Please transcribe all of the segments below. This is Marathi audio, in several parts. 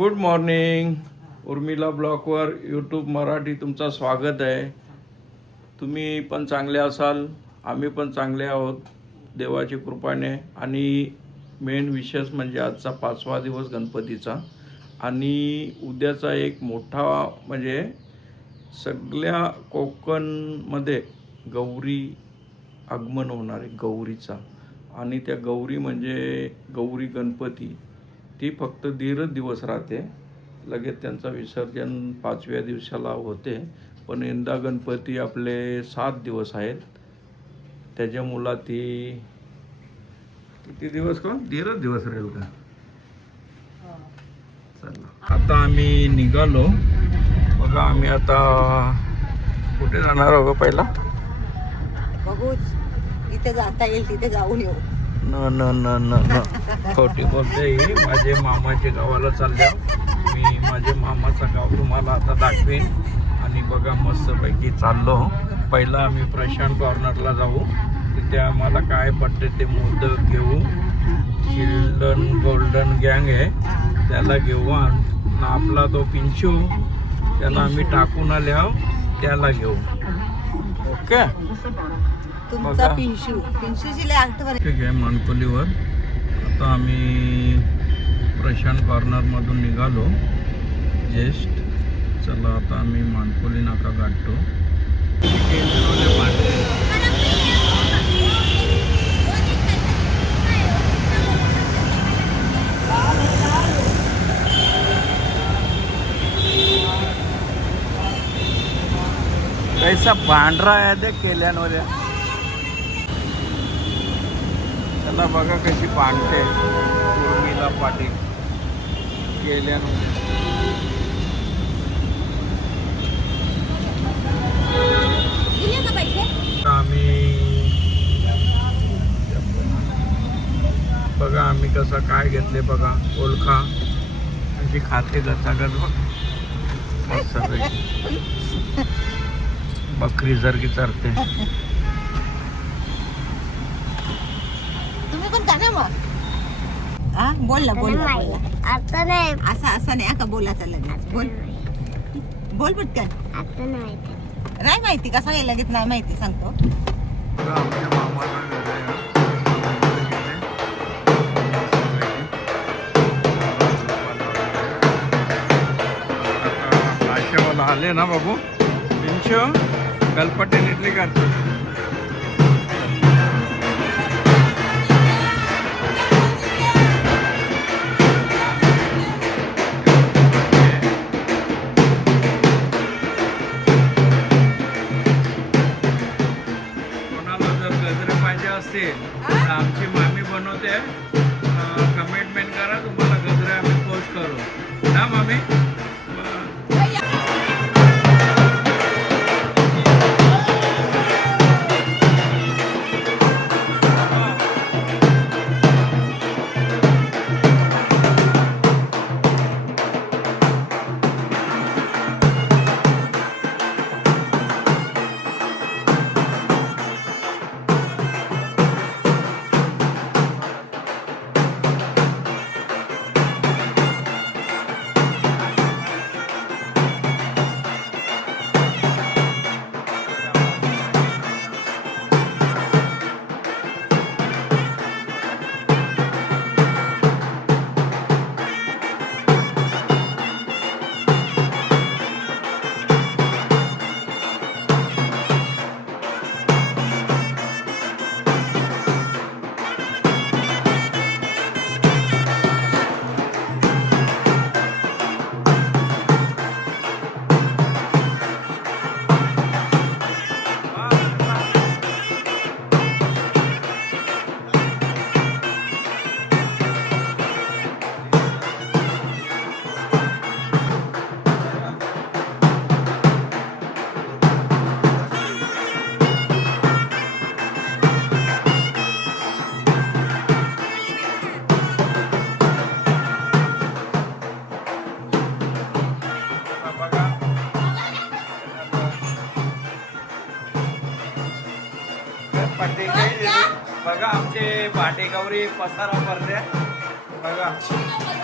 गुड मॉर्निंग उर्मिला ब्लॉकवर यूट्यूब मराठी तुमचं स्वागत आहे. तुम्ही पण चांगले असाल आम्ही पण चांगले आहोत देवाची कृपाने. आणि मेन विशेष म्हणजे आजचा पाचवा दिवस गणपतीचा. आणि उद्याचा एक मोठा म्हणजे सगळ्या कोकणमध्ये गौरी आगमन होणार आहे गौरीचा. आणि त्या गौरी म्हणजे गौरी गणपती. ती फक्त दीडच दिवस राहते. लगेच त्यांचं विसर्जन पाचव्या दिवसाला होते. पण यंदा गणपती आपले सात दिवस आहेत. त्याच्यामुळं ती किती दिवस कोण? दीडच दिवस राहील का? चला. आता आम्ही निघालो. बघा आम्ही आता कुठे जाणार आहोत पहिला? बघूच. इथे जाता येईल तिथे जाऊन येऊ. न न न न न. खोटी बोलते ही. माझे मामाच्या गावाला चालल्या. मी माझे मामाचं गाव तुम्हाला आता दाखवेन. आणि बघा मस्तपैकी चाललो. पहिला आम्ही प्रशांत कॉर्नरला जाऊ. तिथे आम्हाला काय पडते ते मोदक घेऊ. चिल्ड्रन गोल्डन गँग आहे. त्याला घेऊ आणि आपला तो पिंचू. त्याला आम्ही टाकून आल्या त्याला घेऊ. ओके. तुमचा बघा. पिंशू. पिंशूची लय आठवण ठीक आहे मानकोलीवर. आता आम्ही प्रशांत कॉर्नरमधून निघालो. जेस्ट चला आता आम्ही मानकोली नाका गाठतो. कैसा पांढरा आहे ते केल्यांवर. त्याला बघा कशी बांधते उर्मिला पाटील केल्यानं आता आम्ही बघा आम्ही कसं काय घेतले बघा ओळखा अशी खाते गचागच बघ. बकरी सारखी चरते तुम्ही पण का ना मग हा? बोल ना बोल ना, बोल ना. आता नाही. असं असं नाही का बोलायचं लगेच? बोल. बोल पटकन. आता नाही नाही माहिती कसं काय लगेच नाही माहिती सांगतो. आमच्या मामाला हा. आले ना बाबू. पिंचो गलपट्टी नीटली कर आमचे पसारा पडते बघा.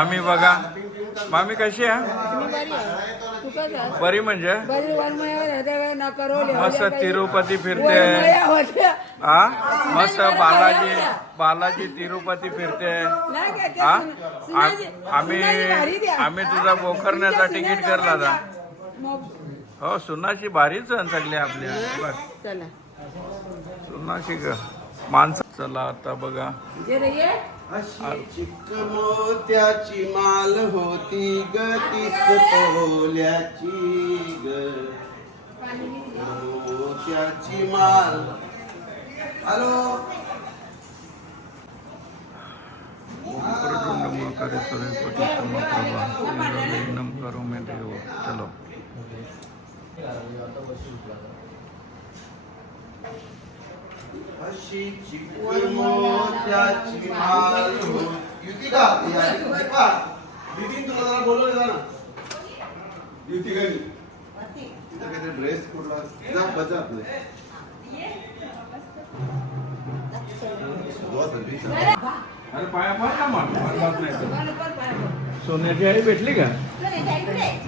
मामी बघा. मामी कशी आहे? बरी म्हणजे? मस्त तिरुपती फिरते. हा? मस्त बालाजी बालाजी तिरुपती फिरते. हा? आम- आम्ही आम्ही तुझा गोकर्ण्याचा तिकीट करला होता. हो सुनाची भारीच आहे सगळे आपल्या बघ. सुनाची ग माणसं चला आता बघा. अशी चिक मोत्याची माल होती ग तीस तोल्याची ग. मोत्याची माल. हॅलो? करो मैं देव। चलो। अशी चिक मोत्याची माल युती का युती का तुला जरा बोलवलं जा ना. युती का तिथं काहीतरी ड्रेस कुठला? जा बजा आपलं. अरे पाया पड ना मग बरबाद नाही तर. सोन्याची आई भेटली का?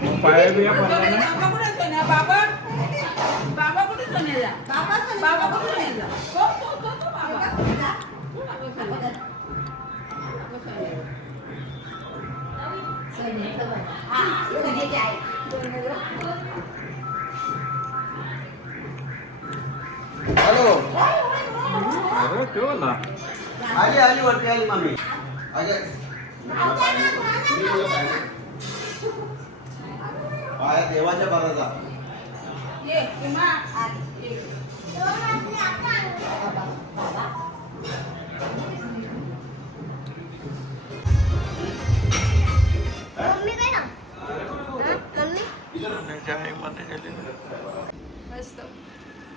मग पाया बिया पडला ना बाबा? हॅलो. अरे केवला आली आली वरती आली मामी. अगं देवाच्या बाराचा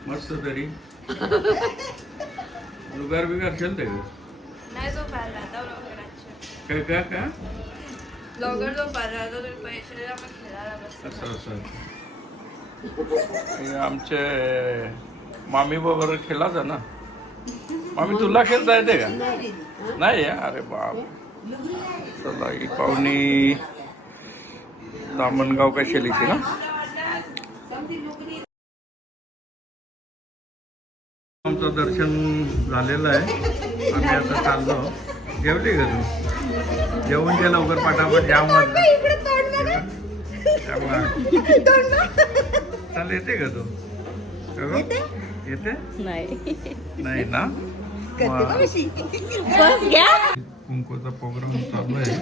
मस्त तरी. लुगार बिगार खेळते का? नाही जो पाहिला आता काय काय काय? जो पाहिला तो पैसे बसतो. असं असं. आमचे मामी बरोबर खेळायचा ना. मामी तुला खेळता येते का? नाही? अरे बाप. चला ही पाहुणी दामणगाव का शेलीची ना? आमचं दर्शन झालेलं आहे. आम्ही आता चाललो. जेवली का तू? जेवण जे लवकर पाठापट जाम त्यामुळे चाल येते का तू? येते नाही ना वा. कुंकूचा प्रोग्राम चालू आहे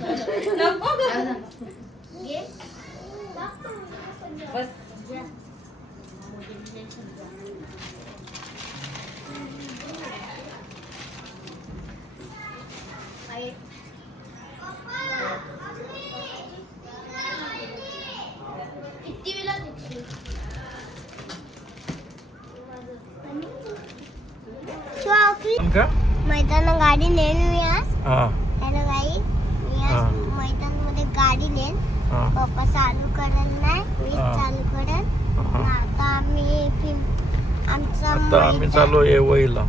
किती चॉकलेट पण का मैदानात गाडी नेन मी आज हा हॅलो गाई मी हा. आज मैदानामध्ये गाडी नेन हा पप्पा चालू करेल नाही मी हा. चालू करेल हा. आता आम्ही पिं- आमचा आता आम्ही मैदान- चालू आहे वईला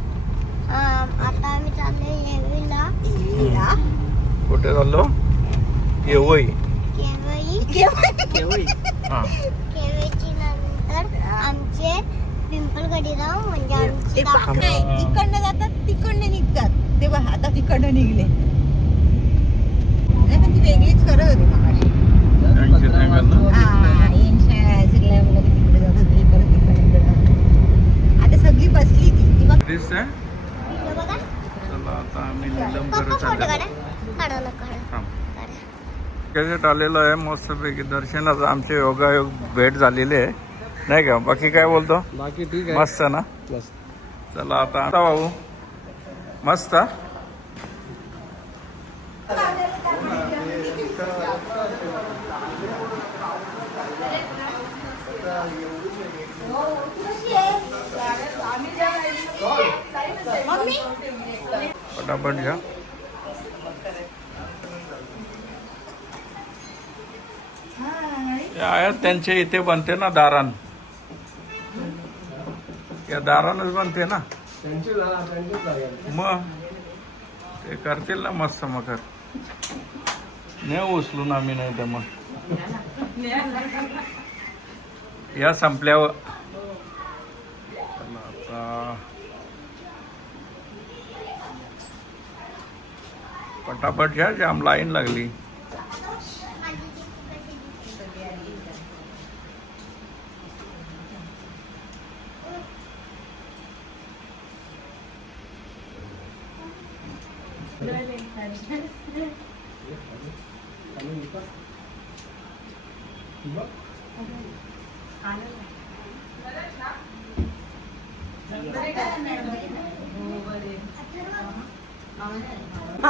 हा, आता आम्ही चाललो येवीला कुठे चाललो येवई केवई हा केवेची नंतर आमचे पिंपलगडी जाऊ म्हणजे आमची ते पाकडे इकडनं जातात तिकडनं निघतात. तेव्हा आता तिकडनं निघले. नाही पण ती वेगळीच करत होती. मगाशी. थँक्यू थँक्यू हा, यांच्या सगळ्या मुलं तिकडे जात होती परत इकडे जात. आता सगळी बसली ती. ती बघ. हे बघा. चला आता आम्ही निलम पप्पा करत फोटो चाललो काढा. काढा ना काढा. थांब काढा. कॅसेट आलेलं आहे मस्तपैकी. दर्शनाचं आमचे योगायोग भेट झालेली आहे. नाही का? बाकी काय बोलतो? बाकी ठीक मस्त ना? चला आता आता भाऊ. मस्त? हा? पटापट घ्या. या आहेत त्यांच्या इथे बनते ना दारान. या दारानच बनते ना? मग? ते करतील ना मस्त मकर नाही उचलून आम्ही नाही तर मग. या संपल्यावर. आता. पटापट घ्या जाम लाईन लागली.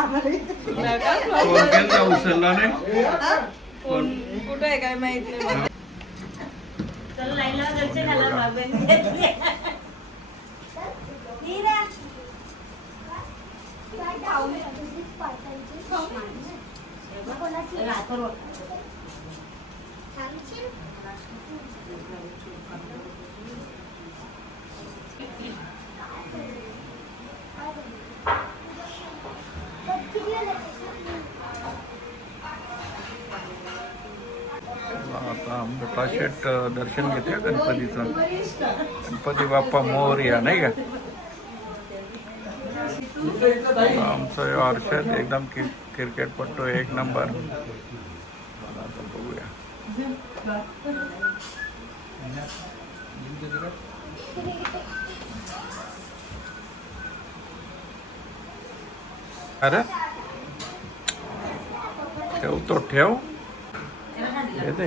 कोणत्यांदा उचलला नाही कोण कुठे आहे काय माहीत नाही आता मोठा प्रकाशेट दर्शन घेते गणपतीचं. गणपती बाप्पा मोरया नाही का? आमचं हर्षद एकदम कि क्रिकेटपट्टू एक नंबर. बघूया अरे? ठेव तो ठेव. येते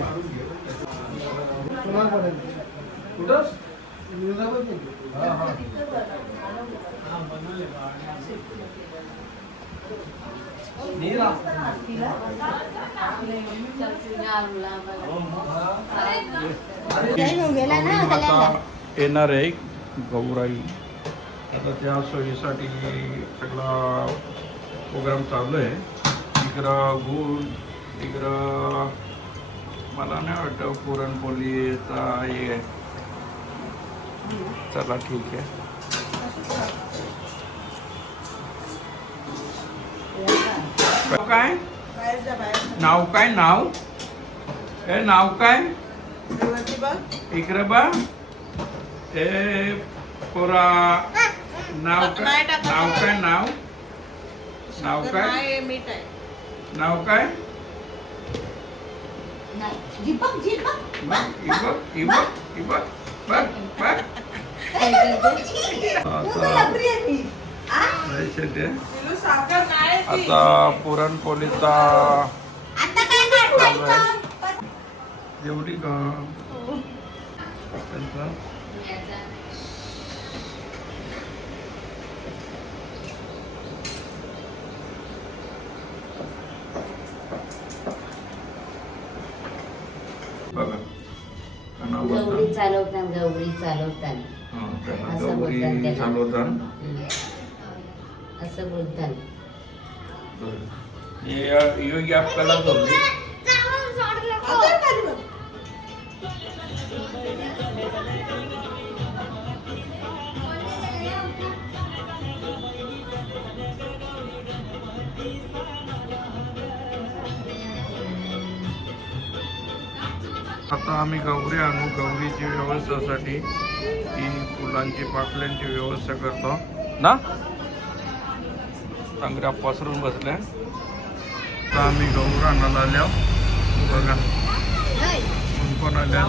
गेला ना गौरी माता येणार आहे गौराई. आता त्या सोयीसाठी सगळा प्रोग्राम चालू आहे. इकडं गुळ इकडं मला नाही वाटतं पुरणपोळीचा हे आहे. चला ठीक आहे. नाव काय? नाव काय? नाव? हे नाव काय? इकडे बा ए पोरा नाव काय? नाव काय? नाव? नाव काय? नाव काय? दीपक दीपक बघ, इबक इबक बघ बघ आता पुरणपोळीचा आता काय करताय जेवढी का त्यांचा बघा त्यांना गौरी बघा. चालवताना गौरी चालवताना. हा, असं बोलतात त्याला. असं बोलताना ये योगी आपल्याला आता आम्ही गौरी आणू. गौरीची व्यवस्थेसाठी ही फुलांची पाकल्यांची व्यवस्था करतो. ना? चांगल्या पसरून बसल्या आता आम्ही गौर आणायला आल्या बघा. कोण कोण आल्या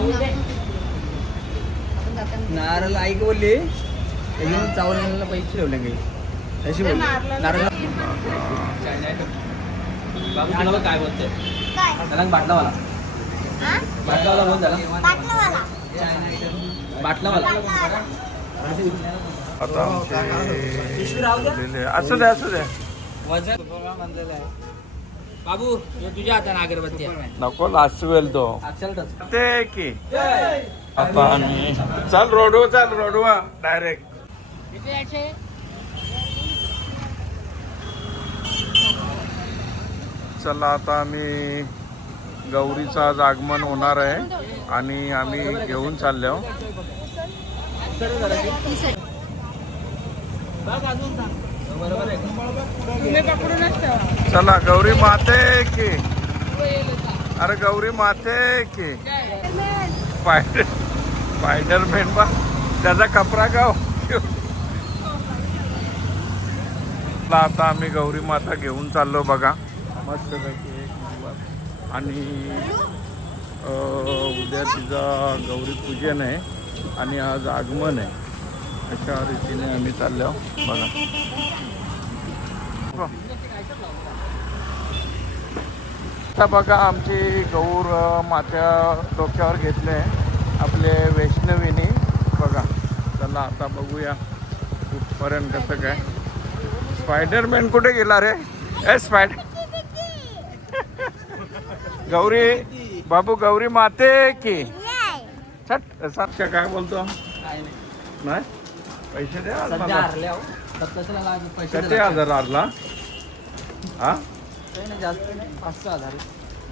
नारळ आई बोलली एकदम चावल्याला पैसे ठेवले काही अशी बोलली. नारळ काय बोलते त्याला बाटला मला बाटला वाला बोल त्याला बाटला मला आता आमचे असू द्या असू द्या. वजन म्हणलेलं आहे. बाबू हे तुझ्या हाताने अगरबत्ती नको लाचवेल तो. अक्षरच ते की. आता आम्ही चल रोडवर चल रोडवर डायरेक्ट चला आता आम्ही गौरीचं आज आगमन होणार आहे आणि आम्ही घेऊन चाललो चला गौरी माते की? अरे गौरी माते की? स्पायडर स्पायडरमॅन बा. त्याचा कपडा गाव हो? आता आम्ही गौरी माता घेऊन चाललो बघा. मस्त आणि उद्या तिचा गौरी पूजन आहे आणि आज आगमन आहे. अशा रीतीने आम्ही चाललो. बघा. आता बघा आमची गौर माथ्या मात्या डोक्यावर घेतले आपले वैष्णवीनी. बघा चला आता बघूया कुठपर्यंत कसं काय. स्पायडरमॅन कुठे गेला रे? ए स्पायडर गौरी बाबू गौरी माते की? छट सातशे काय बोलतो? नाही. नाही? पैसे द्या आज मला. किती. हजार आला हा?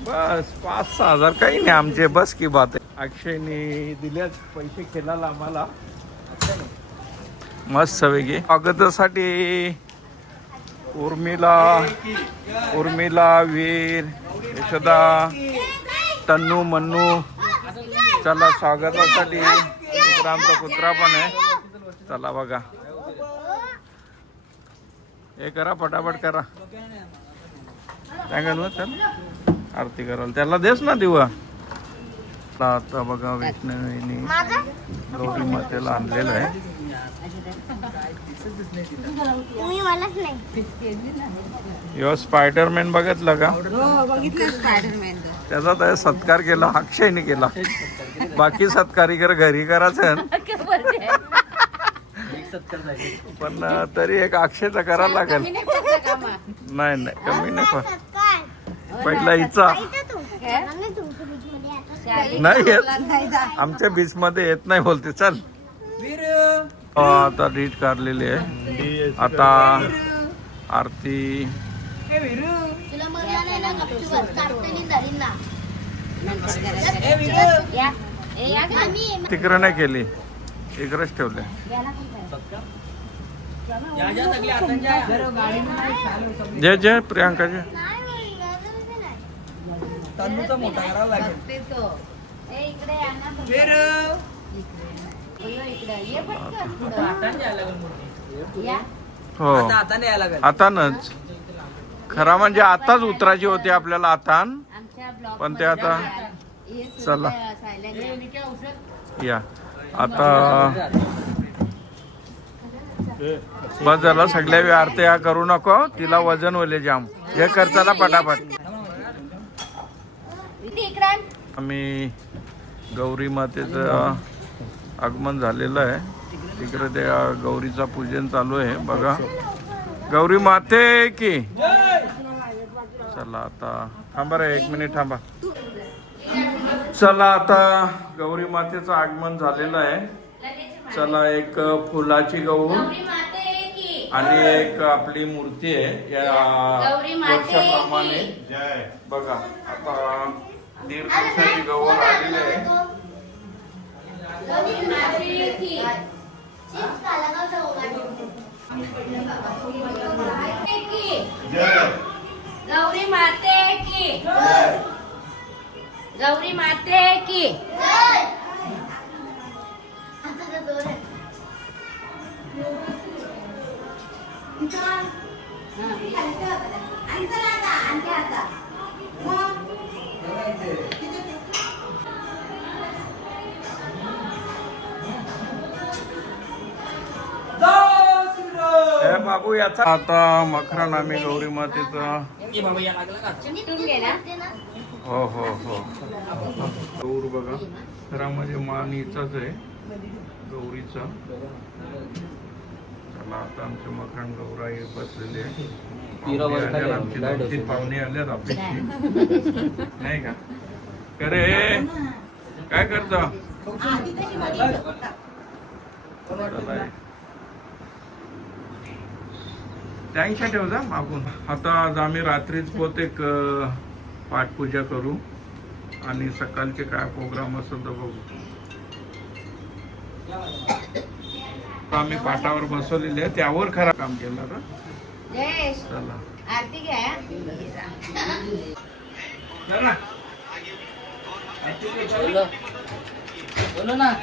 बस पाच सहा हजार काही नाही आमचे बस की बात. आहे अक्षयने दिल्याच पैसे केला आम्हाला मस्त वेगळी स्वागतासाठी उर्मिला उर्मिला वीर यशोदा तन्नू मन्नू. चला स्वागतासाठी इकडं आमचा कुत्रा पण आहे. चला बघा. हे करा पटापट करा. काय करणार चल आरती करायला. त्याला देस ना दिवा. आता बघा वैष्णवीने गौरी मातेला आणलेलं आहे. तुम्ही मलाच नाही यो स्पायडरमॅन बघितलं का? हो स्पायडरमॅन त्याचा तर सत्कार केला अक्षयने केला. बाकी सत्कारीकर घरी करायचं पण तरी एक अक्षयचा करायला लागेल. नाही नाही कमी नाही पण पहिला हिचा. नाही येत. आमच्या बीच मध्ये येत नाही बोलते चल. वीर. आता रीट काढलेली आहे. आता आरती. तिकडं नाही केली. इकडेच ठेवले. या ज्या जय जय नाही. तन्नूचा मोठा करावा लागेल. ए, इकडे या पटकन पुढं. आता. या. हो. आता लागेल. आतानच. खरा म्हणजे आताच उतरायची होती आपल्याला आतान. आमच्या ब्लॉक पण ते आता हे चला. या. आता बस झालं सगळ्या वेळ आरती या करू नको. तिला वजन होले जाम. हे कर चला पटापट. आम्ही गौरी मातेचं आगमन झालेलं आहे. तिकडे त्या गौरीचा पूजन चालू आहे. बघा. गौरी माते की. चला आता. थांबा रे एक मिनिट थांबा. चला आता. गौरी मातेचं आगमन झालेलं आहे. चला एक फुलाची गौर आणि एक आपली मूर्ती आहे. या वर्षाप्रमाणे. बघा आता दीड दिवसाची गौर आलेली आहे. गौरी माते की। गौरी माते की। आता हे बाबू याचा आता मखरण आम्ही गौरी मातेचा हो हो हो. गौर बघा. खरा म्हणजे मान हिचाच आहे. गौरीचा. चला आता आमचे मखरण बसलेले आहे वर खाली आल्यात, आमचे. दोन तीन पाहुणे आल्यात आपली नाही. का? करे. काय करतो? चला. टँकच्या ठेव जा मागून. आता आज आम्ही रात्रीच पोत एक अ, पाठपूजा करू आणि सकाळचे काय प्रोग्राम असेल तर बघू. आम्ही पाटावर बसवलेले आहे त्यावर खरा काम केलं ना? जयेश चला. आरती घ्या. चला बोलो. बोलो ना.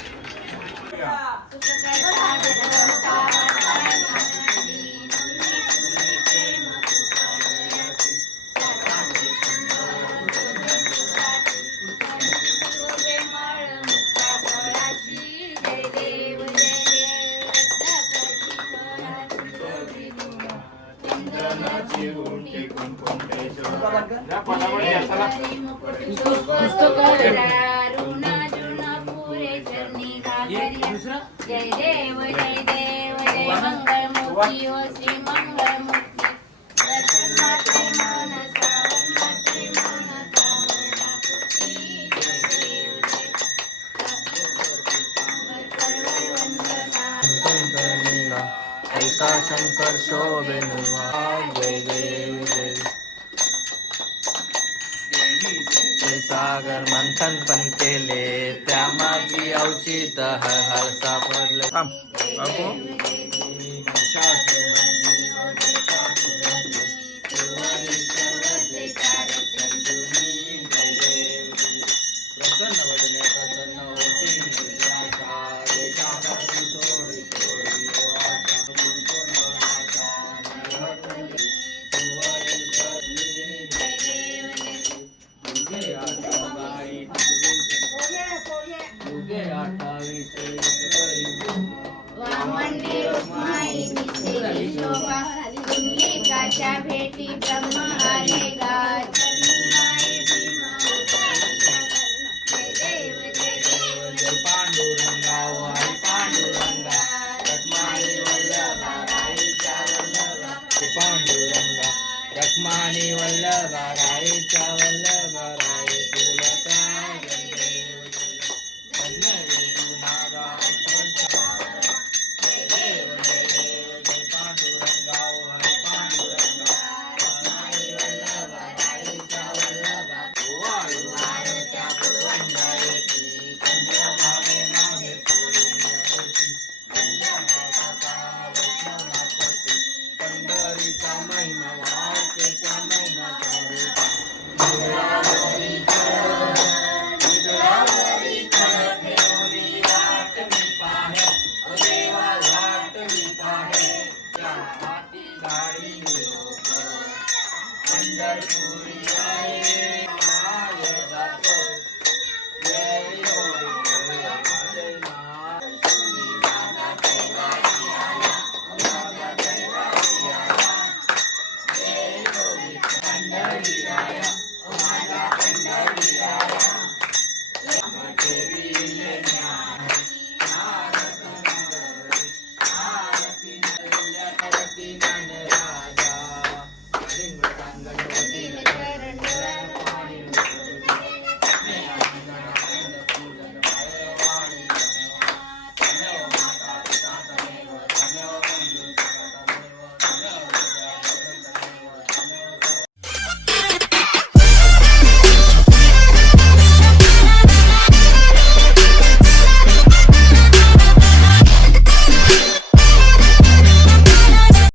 जय देव जय देव जय मंगळमूर्ती ओ श्री मंगळमूर्ती ऐसा शंकर शोभे जय देव सागर मंथन पण केले. त्या माझी औचित हर हर सापडले.